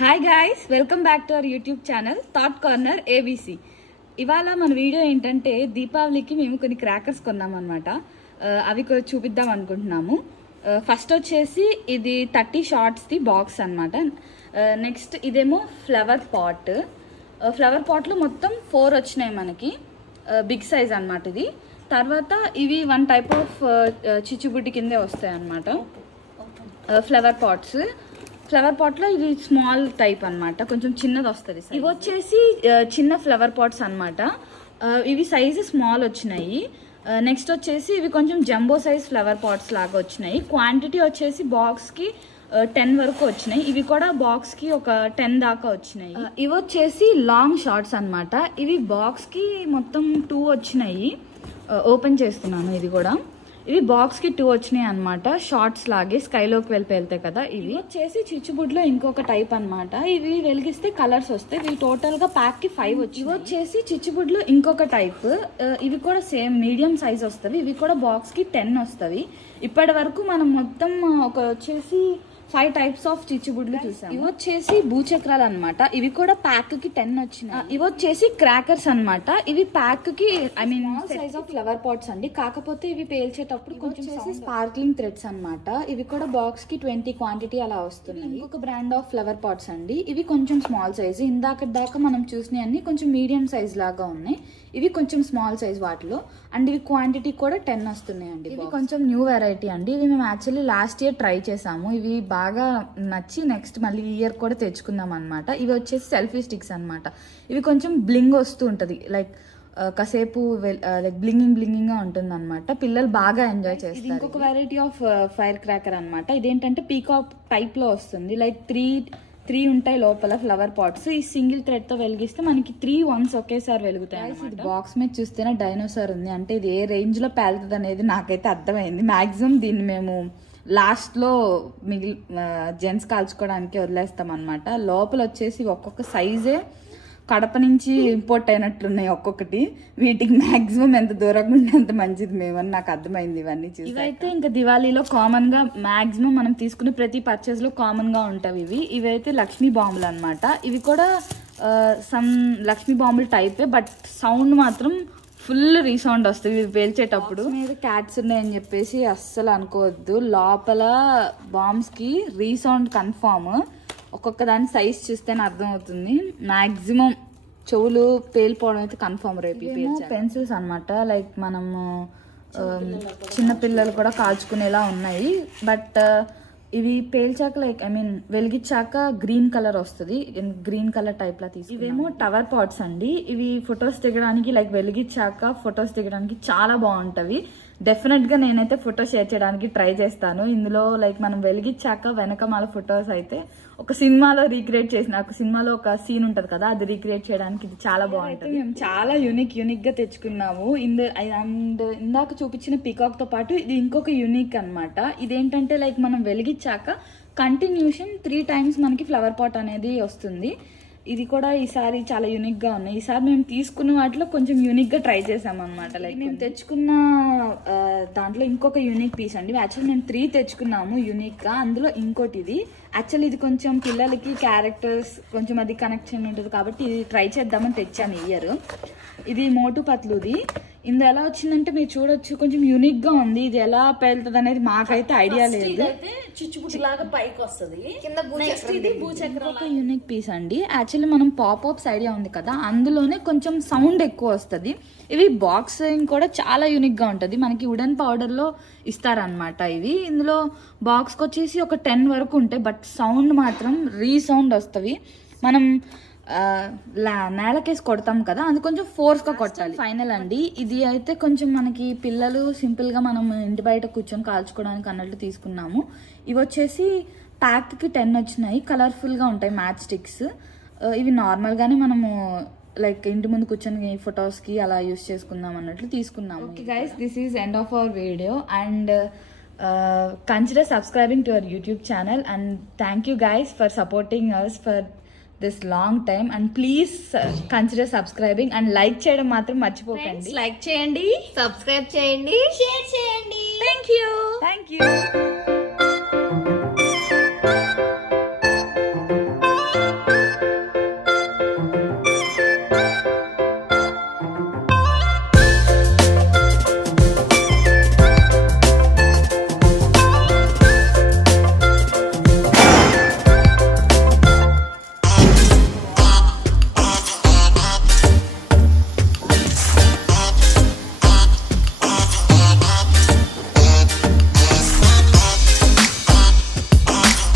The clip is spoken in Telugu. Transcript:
Hi guys, welcome back to our YouTube channel thought corner ABC. ఇవాళ మన వీడియో ఏంటంటే దీపావళికి మేము కొన్ని క్రాకర్స్ కొన్నామన్నమాట. అవి చూపిద్దాం అనుకుంటున్నాము. ఫస్ట్ వచ్చేసి ఇది 30 షార్ట్స్ది బాక్స్ అనమాట. నెక్స్ట్ ఇదేమో ఫ్లవర్ పాట్. ఫ్లవర్ పాట్లో మొత్తం 4 వచ్చినాయి మనకి, బిగ్ సైజ్ అనమాట ఇది. తర్వాత ఇవి 1 టైప్ ఆఫ్ చిచ్చుబుడ్డి కిందే వస్తాయి అనమాట ఫ్లవర్ పాట్స్. ఫ్లవర్ పాట్ లో ఇది స్మాల్ టైప్ అనమాట, కొంచెం చిన్నది వస్తుంది. ఇవి వచ్చేసి చిన్న ఫ్లవర్ పాట్స్ అనమాట. ఇవి సైజు స్మాల్ వచ్చినాయి. నెక్స్ట్ వచ్చేసి ఇవి కొంచెం జంబో సైజ్ ఫ్లవర్ పాట్స్ లాగా వచ్చినాయి. క్వాంటిటీ వచ్చేసి బాక్స్ కి 10 వరకు వచ్చినాయి. ఇవి కూడా బాక్స్ కి ఒక 10 దాకా వచ్చినాయి. ఇవి వచ్చేసి లాంగ్ షార్ట్స్ అనమాట. ఇవి బాక్స్ కి మొత్తం 2 వచ్చినాయి. ఓపెన్ చేస్తున్నాను. ఇది కూడా ఇవి బాక్స్ కి 2 వచ్చినాయి అనమాట. షార్ట్స్ లాగే స్కైలోకి వెళ్తాయి కదా. ఇవి వచ్చేసి చిచ్చుబుడ్లో ఇంకొక టైప్ అనమాట. ఇవి వెలిగిస్తే కలర్స్ వస్తాయి. ఇవి టోటల్ గా ప్యాక్ కి 5 వచ్చి. ఇవి వచ్చేసి చిచ్చుబుడ్లో ఇంకొక టైప్. ఇవి కూడా సేమ్ మీడియం సైజ్ వస్తవి. ఇవి కూడా బాక్స్ కి 10 వస్తవి. ఇప్పటి వరకు మనం మొత్తం ఒక వచ్చేసి 5 టైప్స్ ఆఫ్ చిచ్చుబుడ్లు చూసాం. ఇవి వచ్చేసి భూచక్రాలు అనమాట. ఇవి కూడా ప్యాక్ కి 10 వచ్చినాయి. ఇవి వచ్చేసి క్రాకర్స్ అనమాట. ఇవి ప్యాక్ కి సైజ్ ఆఫ్ ఫ్లవర్ పాట్స్ అండి. కాకపోతే ఇవి పేల్చేటప్పుడు కొంచెం స్పార్క్లింగ్ థ్రెడ్స్ అనమాట. ఇవి కూడా బాక్స్ కి 20 క్వాంటిటీ అలా వస్తున్నాయి. ఇంకొక బ్రాండ్ ఆఫ్ ఫ్లవర్ పాట్స్ అండి. ఇవి కొంచెం స్మాల్ సైజ్. ఇందాక దాకా మనం చూసినవి అన్ని కొంచెం మీడియం సైజ్ లాగా ఉన్నాయి. ఇవి కొంచెం స్మాల్ సైజ్ వాటిలో. అండ్ ఇవి క్వాంటిటీ కూడా 10 వస్తున్నాయి అండి. ఇవి కొంచెం న్యూ వెరైటీ అండి. ఇవి మేము యాక్చువల్లీ లాస్ట్ ఇయర్ ట్రై చేసాము. ఇవి బాగా నచ్చి నెక్స్ట్ మళ్ళీ ఈ ఇయర్ కూడా తెచ్చుకుందాం అనమాట. ఇవి వచ్చేసి సెల్ఫీ స్టిక్స్ అనమాట. ఇవి కొంచెం బ్లింగ్ వస్తూ ఉంటది, లైక్ కాసేపు లైక్ బ్లింగింగ్ గా ఉంటుంది అనమాట. పిల్లలు బాగా ఎంజాయ్ చేస్తారు. ఇంకొక వెరైటీ ఆఫ్ ఫైర్ క్రాకర్ అనమాట. ఇదేంటంటే పీకాక్ టైప్ లో వస్తుంది. లైక్ 3 ఉంటాయి లోపల ఫ్లవర్ పాట్స్. ఈ సింగిల్ థ్రెడ్ తో వెలిగిస్తే మనకి 3 వన్స్ ఒకేసారి వెలుగుతాయి. ఇది బాక్స్ మీద చూస్తేనే డైనోసార్ ఉంది. అంటే ఇది ఏ రేంజ్ లో పేలుతుంది అనేది నాకైతే అర్థమైంది. మాక్సిమం దీన్ని మేము లాస్ట్ లో జెంట్స్ కాల్చుకోవడానికి వదిలేస్తాం అనమాట. లోపల వచ్చేసి ఒక్కొక్క సైజే కడప నుంచి ఇంపోర్ట్ అయినట్లున్నాయి ఒక్కొక్కటి. వీటికి మాక్సిమం ఎంత దూరంగా ఉంటే అంత మంచిది మేమని నాకు అర్థమైంది ఇవన్నీ చూసి. ఇవైతే ఇంకా దివాళీలో కామన్ గా మాక్సిమం మనం తీసుకునే ప్రతి పర్చేస్ లో కామన్ గా ఉంటాయి. ఇవైతే లక్ష్మీ బాంబులు అనమాట. ఇవి కూడా సమ్ లక్ష్మీ బాంబులు టైపే, బట్ సౌండ్ మాత్రం ఫుల్ రీసౌండ్ వస్తుంది ఇవి పేల్చేటప్పుడు. మీద క్యాట్స్ ఉన్నాయని చెప్పేసి అస్సలు అనుకోవద్దు. లోపల బాంబ్స్ కి రీసౌండ్ కన్ఫామ్. ఒక్కొక్క దాని సైజ్ చూస్తేనే అర్థం అవుతుంది. మాక్సిమం చెవులు పేలిపోవడం అయితే కన్ఫర్మ్. రేపు పెన్సిల్స్ అనమాట. లైక్ మనము చిన్న పిల్లలు కూడా కాల్చుకునేలా ఉన్నాయి. బట్ ఇవి పేల్చాక లైక్ వెలిగించాక గ్రీన్ కలర్ వస్తుంది. గ్రీన్ కలర్ టైప్ లా తీసి. ఇవేమో టవర్ పాట్స్ అండి. ఇవి ఫొటోస్ దిగడానికి లైక్ వెలిగించాక ఫొటోస్ దిగడానికి చాలా బాగుంటవి. డెఫినెట్ గా నేనైతే ఫోటో షేర్ చేయడానికి ట్రై చేస్తాను. ఇందులో లైక్ మనం వెలిగించాక వెనకమాల ఫొటోస్ అయితే ఒక సినిమాలో రీక్రియేట్ చేసిన, ఒక సినిమాలో ఒక సీన్ ఉంటది కదా, అది రీక్రియేట్ చేయడానికి ఇది చాలా బాగుంటుంది. మేము చాలా యూనిక్ గా తెచ్చుకున్నాము. అండ్ ఇందాక చూపించిన పీకాక్ తో పాటు ఇది ఇంకొక యూనిక్ అనమాట. ఇదేంటంటే లైక్ మనం వెలిగించాక కంటిన్యూషన్ 3 టైమ్స్ మనకి ఫ్లవర్ పాట్ అనేది వస్తుంది. ఇది కూడా ఈసారి చాలా యూనిక్ గా ఉన్నాయి. ఈసారి మేము తీసుకున్న వాటిలో కొంచెం యూనిక్ గా ట్రై చేసాం అనమాట. లైక్ మేము తెచ్చుకున్న దాంట్లో ఇంకొక యూనిక్ పీస్ అండి. యాక్చువల్లీ మేము 3 తెచ్చుకున్నాము యూనిక్ గా. అందులో ఇంకోటి ఇది. యాక్చువల్లీ ఇది కొంచెం పిల్లలకి క్యారెక్టర్స్ కొంచెం అది కనెక్షన్ ఉంటుంది కాబట్టి ఇది ట్రై చేద్దామని తెచ్చాను ఈ ఇయర్. ఇది మోటు పత్లుది. ఇందులో ఎలా వచ్చిందంటే మీరు చూడొచ్చు, కొంచెం యూనిక్ గా ఉంది. ఇది ఎలా పేలుతుంది అనేది మాకైతే ఐడియా లేదు. ఒక యూనిక్ పీస్ అండి. యాక్చువల్లీ మనం పాప్అప్స్ ఐడియా ఉంది కదా, అందులోనే కొంచెం సౌండ్ ఎక్కువ వస్తుంది. ఇవి బాక్సింగ్ కూడా చాలా యూనిక్ గా ఉంటది. మనకి వుడెన్ పౌడర్ లో ఇస్తారనమాట ఇవి. ఇందులో బాక్స్ కి వచ్చేసి ఒక 10 వరకు ఉంటాయి. బట్ సౌండ్ మాత్రం రీసౌండ్ వస్తవి. మనం నేలకేసి కొడతాం కదా, అది కొంచెం ఫోర్స్ గా కొట్టాలి. ఫైనల్ అండి. ఇది అయితే కొంచెం మనకి పిల్లలు సింపుల్ గా మనం ఇంటి బయట కూర్చొని కాల్చుకోవడానికి అన్నట్లు తీసుకున్నాము. ఇవి వచ్చేసి ప్యాక్ కి 10 వచ్చినాయి. కలర్ఫుల్ గా ఉంటాయి మ్యాచ్ స్టిక్స్. ఇవి నార్మల్ గానే మనము లైక్ ఇంటి ముందు కూర్చొని ఫొటోస్ కి అలా యూస్ చేసుకుందాం అన్నట్లు తీసుకున్నాము. Okay guys, this is end of our video and consider subscribing to our YouTube channel and thank you guys for supporting us for this long time and please consider subscribing and like చేయడం మాత్రం మర్చిపోకండి. లైక్ చేయండి, సబ్స్క్రైబ్ చేయండి, షేర్ చేయండి. Thank you.